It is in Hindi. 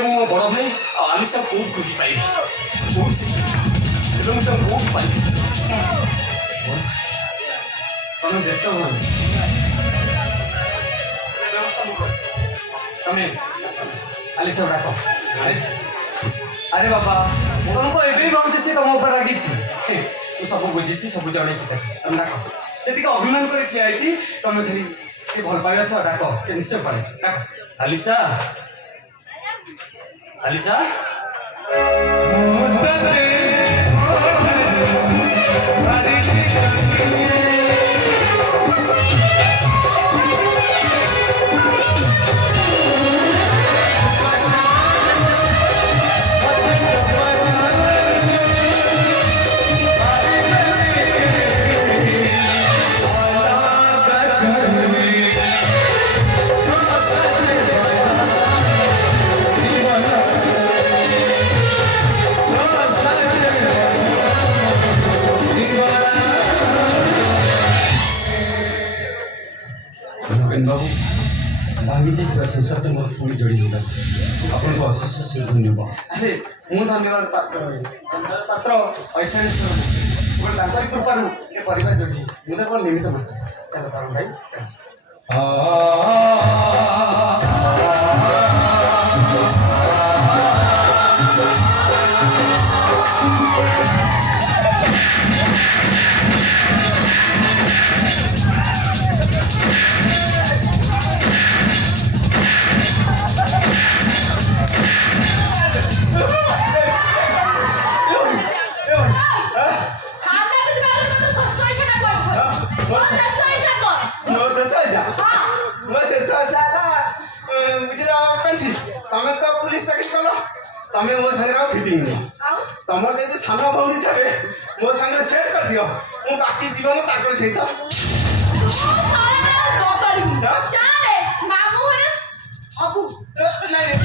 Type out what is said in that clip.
मो बड़ भाई आलिशा को खोजी पाइबी बहुत पाइबी तुम व्यस्त हो तुम्हें आलिशा डाक अरे बाबा तुमको एवं भावुँ सी तुम ऊपर रागी तू सब बुझी सब जन तुम डाक से अभिमान कर ठिया तुम खाली भल पाइबा सह डाक से निश्चय पाले डाक आलिशा आलिशा बाबू भांगी जाइए संसार तो मोर पुणी जोड़ी होगा आपन को अशेष अशेष धन्यवाद अरे मु धन्यवाद पात्र ऐसा गोटे कृपार ये परिवार जोड़ी मुझे कौन निमित्त मात्र चलो तरुण भाई चलो तमें मो संगे फिटिंग नहीं तुम जो सान भौणी थे मो संगे सेट कर दियो मु बाकी जीवन ताकर सहित नहीं